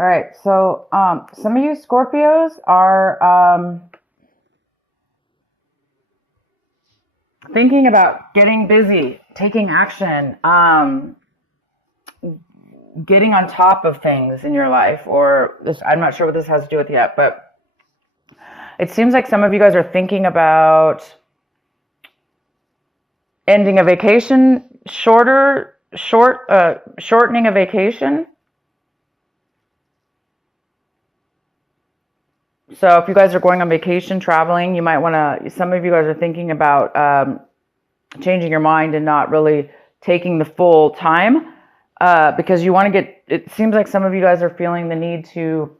All right. So some of you Scorpios are thinking about getting busy, taking action, getting on top of things in your life, or this, I'm not sure what this has to do with yet, but it seems like some of you guys are thinking about ending a vacation, shortening a vacation. So if you guys are going on vacation, traveling, you might want to, some of you guys are thinking about changing your mind and not really taking the full time because you want to get, it seems like some of you guys are feeling the need to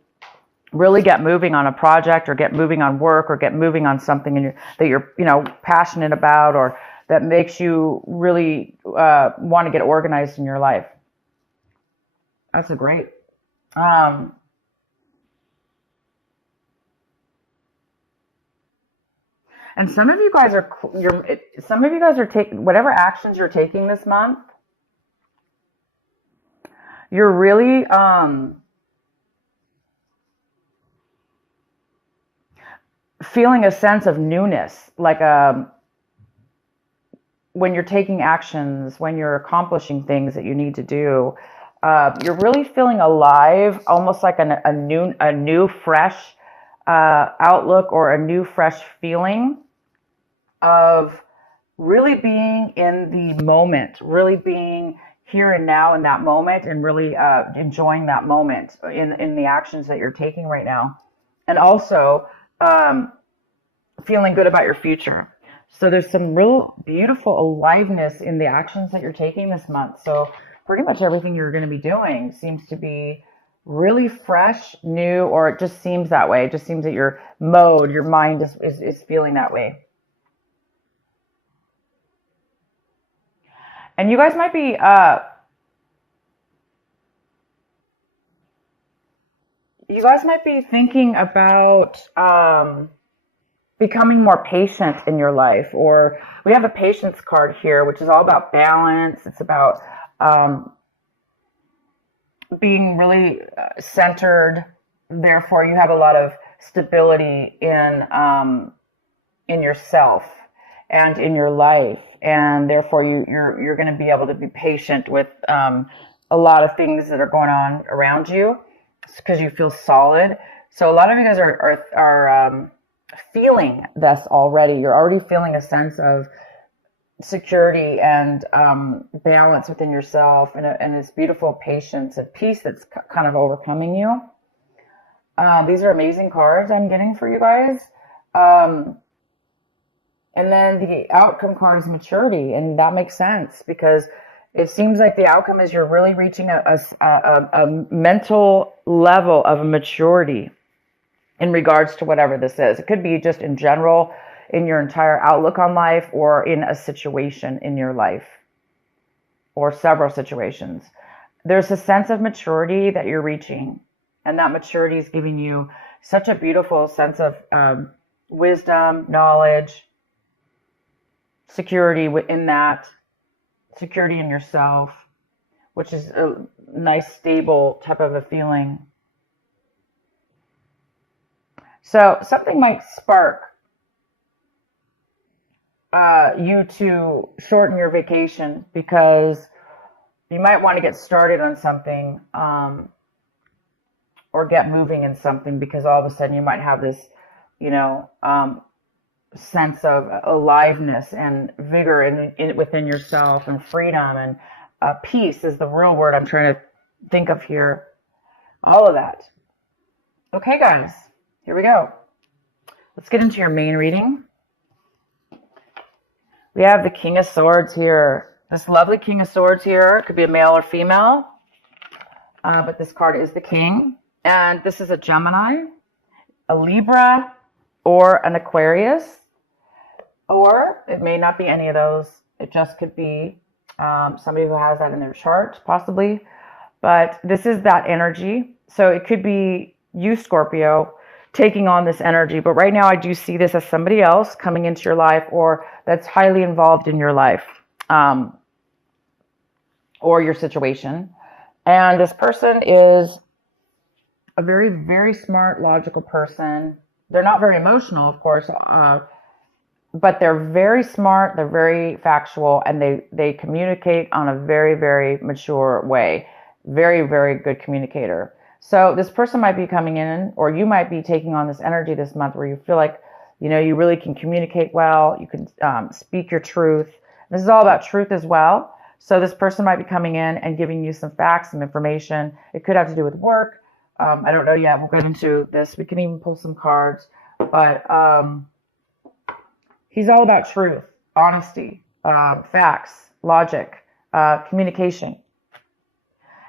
really get moving on a project or get moving on work or get moving on something that you're, passionate about or that makes you really want to get organized in your life. That's a great. And some of you guys are taking whatever actions you're taking this month. You're really feeling a sense of newness, like when you're taking actions, when you're accomplishing things that you need to do. You're really feeling alive, almost like a new fresh outlook or a new fresh feeling of really being in the moment, really being here and now in that moment, and really enjoying that moment in the actions that you're taking right now, and also feeling good about your future. So there's some real beautiful aliveness in the actions that you're taking this month. So pretty much everything you're going to be doing seems to be really fresh, new, or it just seems that way. It just seems that your mind is feeling that way. And you guys might be thinking about becoming more patient in your life. Or we have a patience card here, which is all about balance. It's about being really centered. Therefore, you have a lot of stability in yourself and in your life, and therefore you're going to be able to be patient with a lot of things that are going on around you because you feel solid. So a lot of you guys are feeling this already. You're already feeling a sense of security and balance within yourself, and this beautiful patience and peace that's kind of overcoming you. These are amazing cards I'm getting for you guys. And then the outcome card is maturity, and that makes sense because it seems like the outcome is you're really reaching a mental level of maturity in regards to whatever this is. It could be just in general, in your entire outlook on life, or in a situation in your life, or several situations. There's a sense of maturity that you're reaching, and that maturity is giving you such a beautiful sense of wisdom, knowledge, security within that, security in yourself, which is a nice, stable type of a feeling. So something might spark you to shorten your vacation because you might want to get started on something or get moving in something, because all of a sudden you might have this, sense of aliveness and vigor within yourself, and freedom, and peace is the real word I'm trying to think of here. All of that. Okay, guys, here we go. Let's get into your main reading. We have the King of Swords here. This lovely King of Swords here. It could be a male or female, but this card is the King. And this is a Gemini, a Libra, or an Aquarius. Or it may not be any of those. It just could be somebody who has that in their chart, possibly. But this is that energy. So it could be you, Scorpio, taking on this energy. But right now I do see this as somebody else coming into your life, or that's highly involved in your life or your situation. And this person is a very, very smart, logical person. They're not very emotional, of course, but they're very smart, they're very factual, and they communicate on a very, very mature way. Very, very good communicator. So this person might be coming in, or you might be taking on this energy this month where you feel like, you really can communicate well, you can speak your truth. This is all about truth as well. So this person might be coming in and giving you some facts, some information. It could have to do with work. I don't know yet. We'll get into this. We can even pull some cards. But he's all about truth, honesty, facts, logic, communication.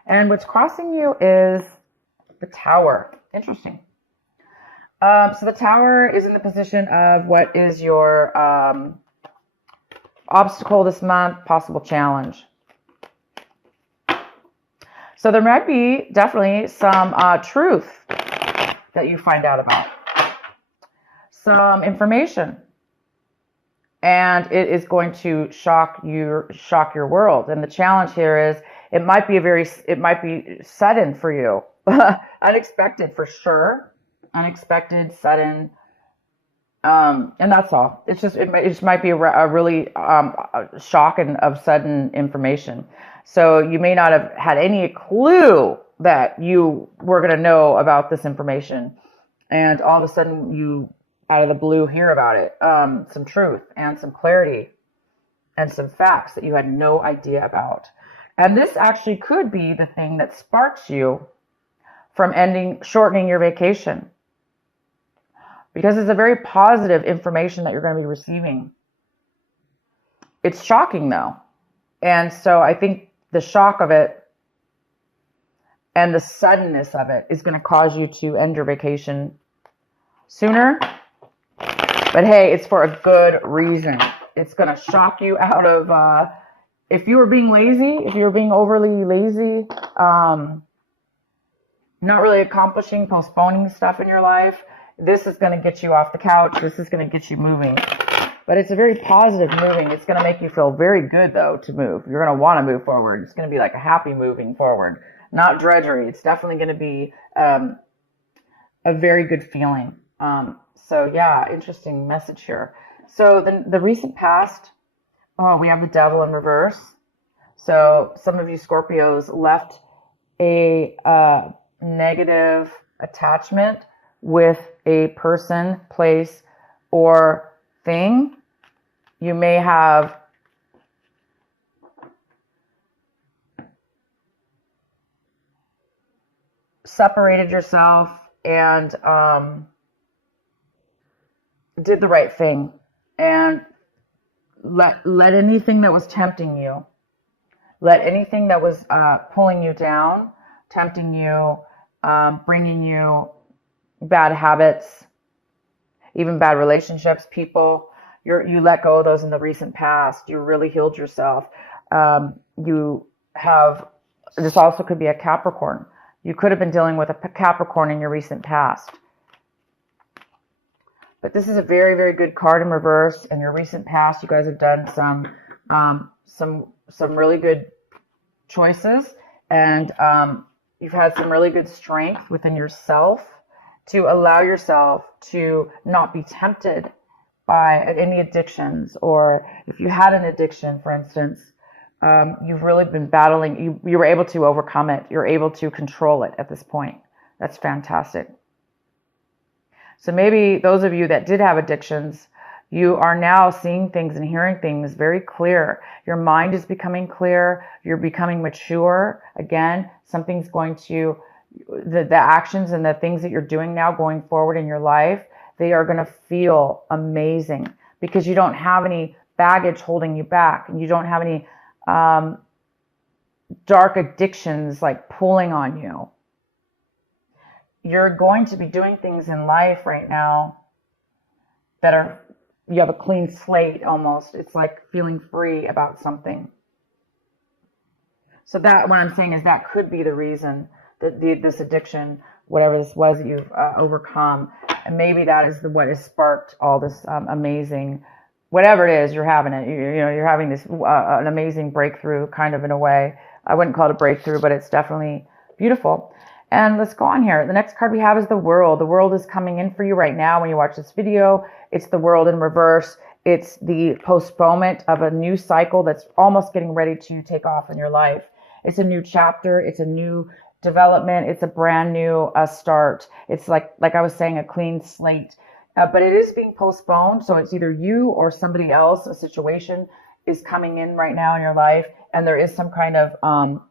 And what's crossing you is the Tower. Interesting. So the Tower is in the position of what is your obstacle this month, possible challenge. So there might be definitely some truth that you find out about. Some information. And it is going to shock your world. And the challenge here is it might be sudden for you. Unexpected for sure. Unexpected, sudden. And that's all. It just might be a really shock and of sudden information. So you may not have had any clue that you were going to know about this information. And all of a sudden you, out of the blue, hear about it. Some truth and some clarity and some facts that you had no idea about. And this actually could be the thing that sparks you from shortening your vacation. Because it's a very positive information that you're going to be receiving. It's shocking though. And so I think the shock of it and the suddenness of it is going to cause you to end your vacation sooner. But hey, it's for a good reason. It's going to shock you out of, if you were being lazy, if you were being overly lazy, not really accomplishing, postponing stuff in your life, this is going to get you off the couch. This is going to get you moving. But it's a very positive moving. It's going to make you feel very good, though, to move. You're going to want to move forward. It's going to be like a happy moving forward, not drudgery. It's definitely going to be a very good feeling. So, yeah, interesting message here. So the recent past, we have the Devil in reverse. So some of you Scorpios left a negative attachment with a person, place, or thing. You may have separated yourself and did the right thing and let anything that was tempting you, let anything that was pulling you down, tempting you, bringing you bad habits, even bad relationships, people, you let go of those in the recent past. You really healed yourself. You have, this also could be a Capricorn. You could have been dealing with a Capricorn in your recent past. But this is a very, very good card in reverse. In your recent past, you guys have done some really good choices, and you've had some really good strength within yourself to allow yourself to not be tempted by any addictions, or if you had an addiction, for instance, you've really been battling. You were able to overcome it. You're able to control it at this point. That's fantastic. So maybe those of you that did have addictions, you are now seeing things and hearing things very clear. Your mind is becoming clear. You're becoming mature. Again, something's going to, the actions and the things that you're doing now going forward in your life, they are going to feel amazing because you don't have any baggage holding you back, and you don't have any dark addictions like pulling on you. You're going to be doing things in life right now that are, you have a clean slate almost. It's like feeling free about something. So that, what I'm saying is that could be the reason that this addiction, whatever this was that you've overcome, and maybe that is what has sparked all this amazing, whatever it is, you're having it. You're having this an amazing breakthrough, kind of, in a way. I wouldn't call it a breakthrough, but it's definitely beautiful. And let's go on here. The next card we have is the World. The World is coming in for you right now when you watch this video. It's the World in reverse. It's the postponement of a new cycle that's almost getting ready to take off in your life. It's a new chapter. It's a new development. It's a brand new start. It's like I was saying, a clean slate. But it is being postponed. So it's either you or somebody else, a situation is coming in right now in your life. And there is some kind of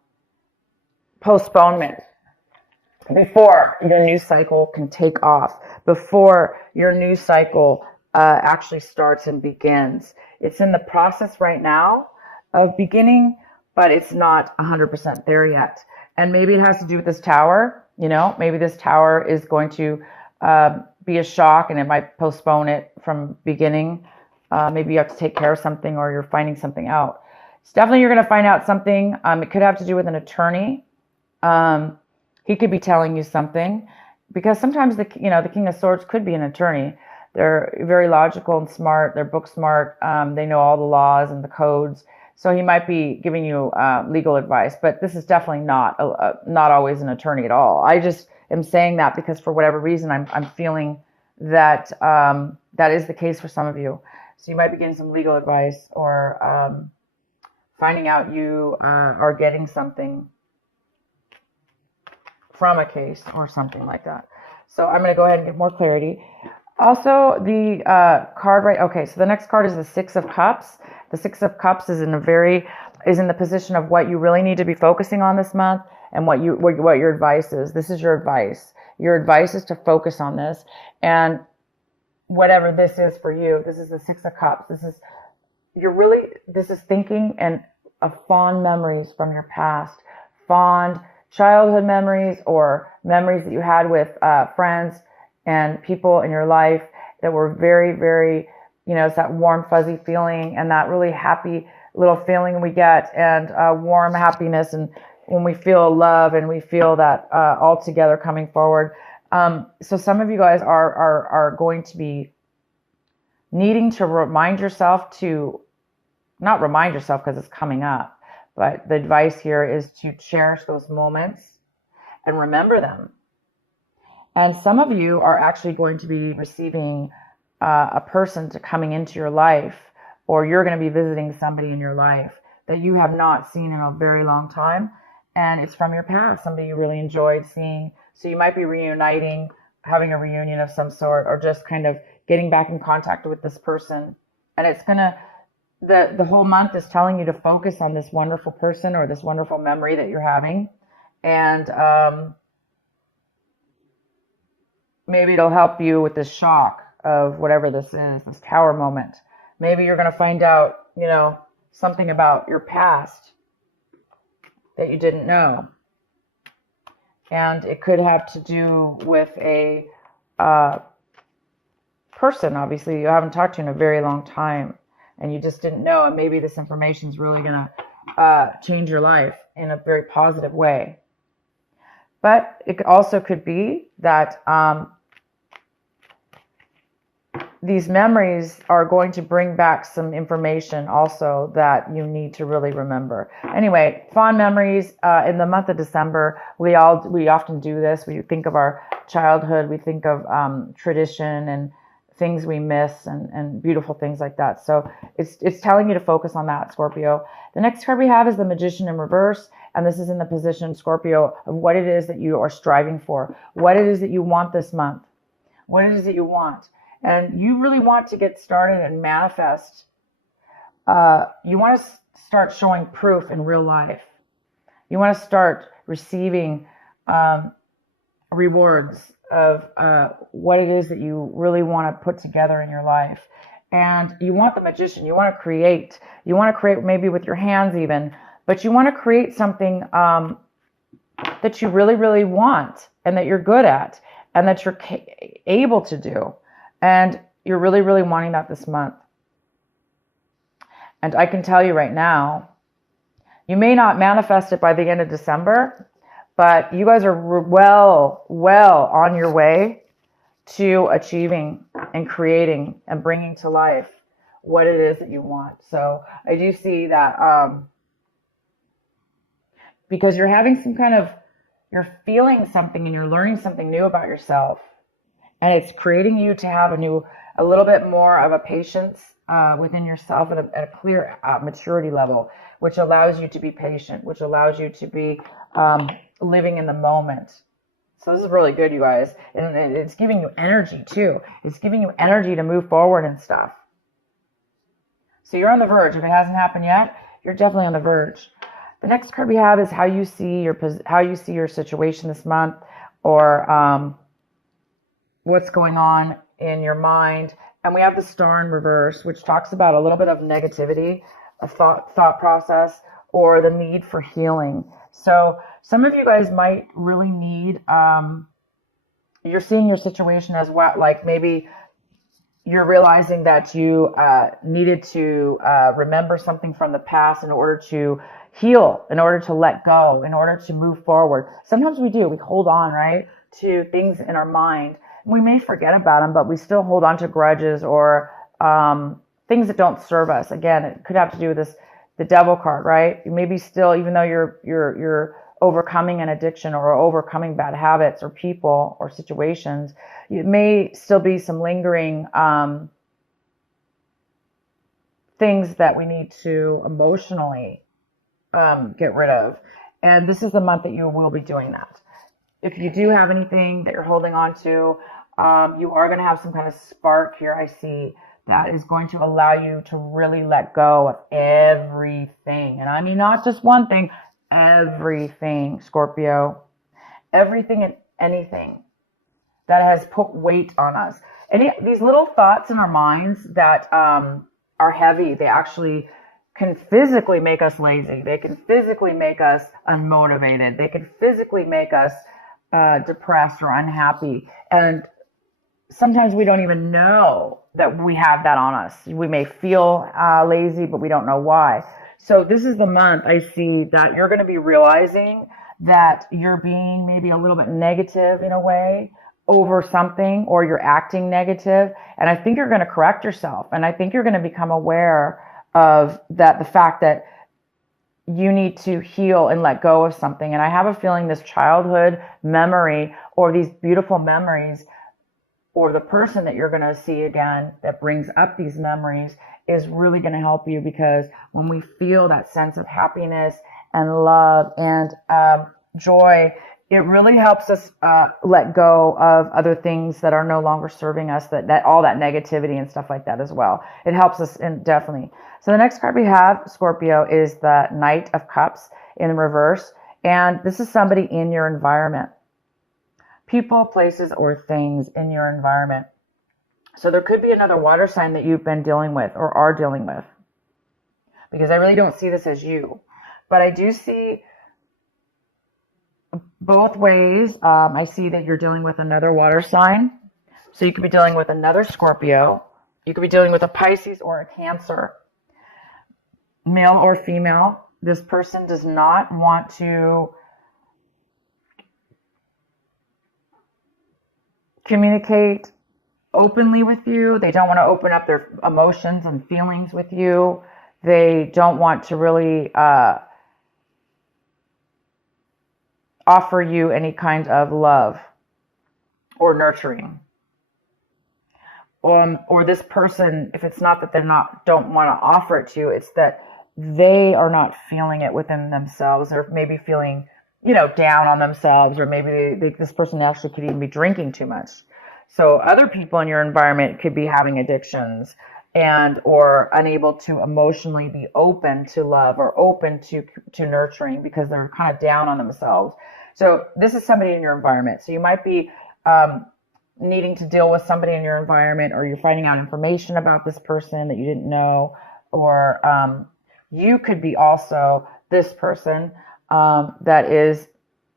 postponement before your new cycle can take off, before your new cycle actually starts and begins. It's in the process right now of beginning, but it's not 100% there yet. And maybe it has to do with this tower. Maybe this tower is going to be a shock and it might postpone it from beginning. Maybe you have to take care of something or you're finding something out. It's definitely you're going to find out something. It could have to do with an attorney. He could be telling you something, because sometimes the King of Swords could be an attorney. They're very logical and smart. They're book smart. They know all the laws and the codes. So he might be giving you legal advice, but this is definitely not always an attorney at all. I just am saying that because for whatever reason, I'm feeling that that is the case for some of you. So you might be getting some legal advice or finding out you are getting something from a case or something like that. So I'm going to go ahead and get more clarity. Also, the card okay, so the next card is the Six of Cups. The Six of Cups is in the position of what you really need to be focusing on this month and what your advice is. This is your advice. Your advice is to focus on this, and whatever this is for you. This is the Six of Cups. This is thinking and of fond memories from your past, fond childhood memories or memories that you had with friends and people in your life that were very, very, it's that warm, fuzzy feeling and that really happy little feeling we get, and warm happiness, and when we feel love and we feel that all together coming forward. So some of you guys are going to be needing to not remind yourself because it's coming up, but the advice here is to cherish those moments and remember them. And some of you are actually going to be receiving a person coming into your life, or you're going to be visiting somebody in your life that you have not seen in a very long time. And it's from your past, somebody you really enjoyed seeing. So you might be reuniting, having a reunion of some sort, or just kind of getting back in contact with this person. And it's going to, the whole month is telling you to focus on this wonderful person or this wonderful memory that you're having. And maybe it'll help you with this shock of whatever this is, this tower moment. Maybe you're going to find out, something about your past that you didn't know. And it could have to do with a person, obviously, you haven't talked to in a very long time, and you just didn't know, and maybe this information is really going to change your life in a very positive way. But it also could be that these memories are going to bring back some information also that you need to really remember. Anyway, fond memories in the month of December. We often do this. We think of our childhood. We think of tradition and things we miss and beautiful things like that. So it's telling you to focus on that, Scorpio. The next card we have is the Magician in reverse. And this is in the position, Scorpio, of what it is that you are striving for. What it is that you want this month. What it is that you want. And you really want to get started and manifest. You want to start showing proof in real life. You want to start receiving rewards of what it is that you really want to put together in your life. And you want the Magician. You want to create. You want to create maybe with your hands even. But you want to create something that you really, really want and that you're good at and that you're able to do. And you're really, really wanting that this month. And I can tell you right now, you may not manifest it by the end of December, but you guys are well on your way to achieving and creating and bringing to life what it is that you want. So I do see that because you're having some kind of You're feeling something and you're learning something new about yourself. And it's creating you to have a little bit more of a patience within yourself at a clear maturity level, which allows you to be patient, which allows you to be living in the moment. So this is really good, you guys. And it's giving you energy too. It's giving you energy to move forward and stuff. So you're on the verge. If it hasn't happened yet, you're definitely on the verge. The next card we have is how you see your situation this month, or what's going on in your mind. And we have the Star in reverse, which talks about a little bit of negativity, a thought process, or the need for healing. So some of you guys might really need, you're seeing your situation as well, like maybe you're realizing that you needed to remember something from the past in order to heal, in order to let go, in order to move forward. Sometimes we hold on, right, to things in our mind. We may forget about them, but we still hold on to grudges or things that don't serve us. Again, it could have to do with the Devil card, right? You maybe still, even though you're overcoming an addiction or overcoming bad habits or people or situations, it may still be some lingering things that we need to emotionally get rid of. And this is the month that you will be doing that. If you do have anything that you're holding on to, you are going to have some kind of spark here, I see, that is going to allow you to really let go of everything. And I mean, not just one thing, everything, Scorpio. Everything and anything that has put weight on us. These little thoughts in our minds that are heavy, they actually can physically make us lazy. They can physically make us unmotivated. They can physically make us depressed or unhappy. And sometimes we don't even know that we have that on us. We may feel lazy, but we don't know why. So this is the month I see that you're going to be realizing that you're being maybe a little bit negative in a way over something, or you're acting negative. And I think you're going to correct yourself. And I think you're going to become aware of the fact that you need to heal and let go of something. And I have a feeling this childhood memory, or these beautiful memories, or the person that you're going to see again that brings up these memories, is really going to help you, because when we feel that sense of happiness and love and joy, it really helps us let go of other things that are no longer serving us, that all that negativity and stuff like that as well. It helps us definitely. So the next card we have, Scorpio, is the Knight of Cups in reverse. And this is somebody in your environment. People, places, or things in your environment. So there could be another water sign that you've been dealing with or are dealing with, because I really don't see this as you. But I do see both ways. I see that you're dealing with another water sign. So you could be dealing with another Scorpio. You could be dealing with a Pisces or a Cancer. Male or female. This person does not want to communicate openly with you. They don't want to open up their emotions and feelings with you. They don't want to really offer you any kind of love or nurturing. Or this person, if it's not that don't want to offer it to you, it's that they are not feeling it within themselves, or maybe feeling, down on themselves, or maybe this person actually could even be drinking too much. So other people in your environment could be having addictions or unable to emotionally be open to love or open to nurturing, because they're kind of down on themselves. So this is somebody in your environment. So you might be needing to deal with somebody in your environment, or you're finding out information about this person that you didn't know, or you could be also this person that is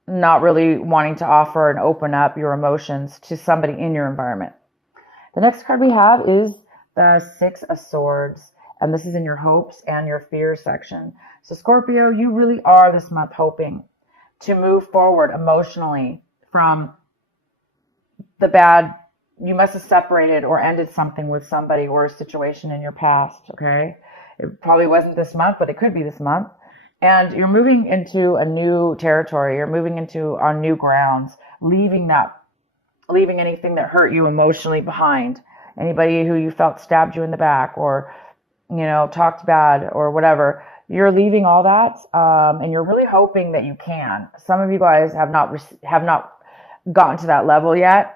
not really wanting to offer and open up your emotions to somebody in your environment. The next card we have is the Six of Swords, and this is in your hopes and your fears section. So Scorpio, you really are this month hoping to move forward emotionally from the bad. You must have separated or ended something with somebody or a situation in your past, okay? It probably wasn't this month, but it could be this month. And you're moving into a new territory. You're moving into on new grounds, leaving anything that hurt you emotionally behind. Anybody who you felt stabbed you in the back or, talked bad or whatever. You're leaving all that, and you're really hoping that you can. Some of you guys have not gotten to that level yet,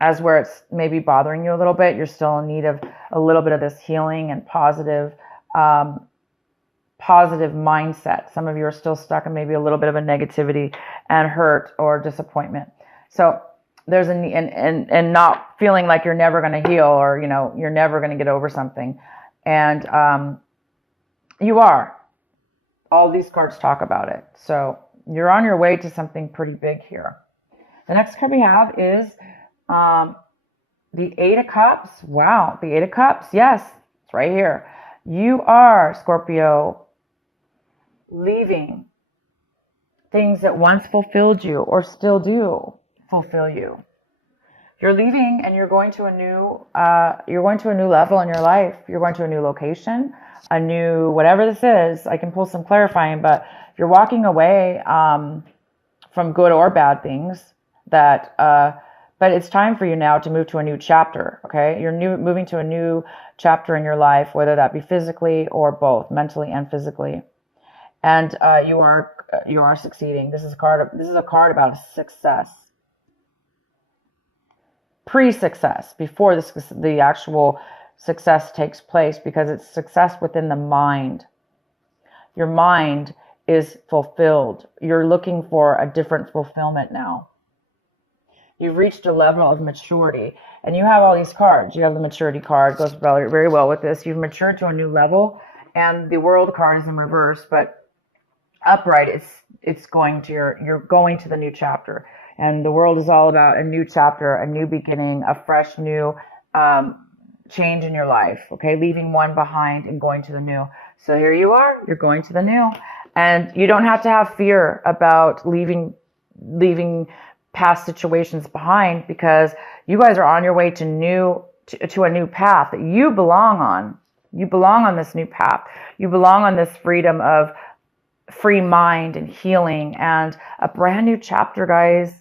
as where it's maybe bothering you a little bit. You're still in need of a little bit of this healing and positive mindset. Some of you are still stuck in maybe a little bit of a negativity and hurt or disappointment. So there's and not feeling like you're never going to heal, or you're never going to get over something, and you are. All these cards talk about it. So you're on your way to something pretty big here. The next card we have is the Eight of Cups. Wow, the Eight of Cups. Yes, it's right here. You are, Scorpio, leaving things that once fulfilled you or still do fulfill you. You're leaving and you're going to a new level in your life. You're going to a new location, a new whatever this is. I can pull some clarifying, but you're walking away from good or bad things but it's time for you now to move to a new chapter. Okay, you're moving to a new chapter in your life, whether that be physically or both, mentally and physically. And you are succeeding. This is a card about success. Pre-success, before the actual success takes place, because it's success within the mind. Your mind is fulfilled. You're looking for a different fulfillment now. You've reached a level of maturity, and you have all these cards. You have the maturity card, goes very, very well with this. You've matured to a new level, and the World card is in reverse, but upright, it's going to you're going to the new chapter. And the World is all about a new chapter, a new beginning, a fresh new change in your life. Okay, leaving one behind and going to the new. So here you are. You're going to the new, and you don't have to have fear about leaving past situations behind, because you guys are on your way to a new path that you belong on. You belong on this new path. You belong on this freedom of free mind and healing and a brand new chapter, guys.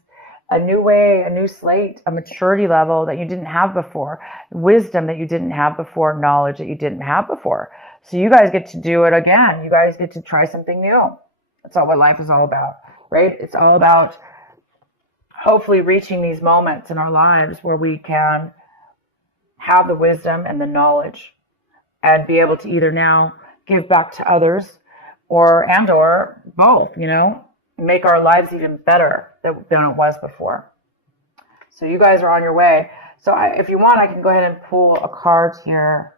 A new way, a new slate, a maturity level that you didn't have before, wisdom that you didn't have before, knowledge that you didn't have before. So you guys get to do it again. You guys get to try something new. That's all what life is all about, right? It's all about hopefully reaching these moments in our lives where we can have the wisdom and the knowledge and be able to either now give back to others or both, make our lives even better than it was before. So you guys are on your way. So if you want, I can go ahead and pull a card here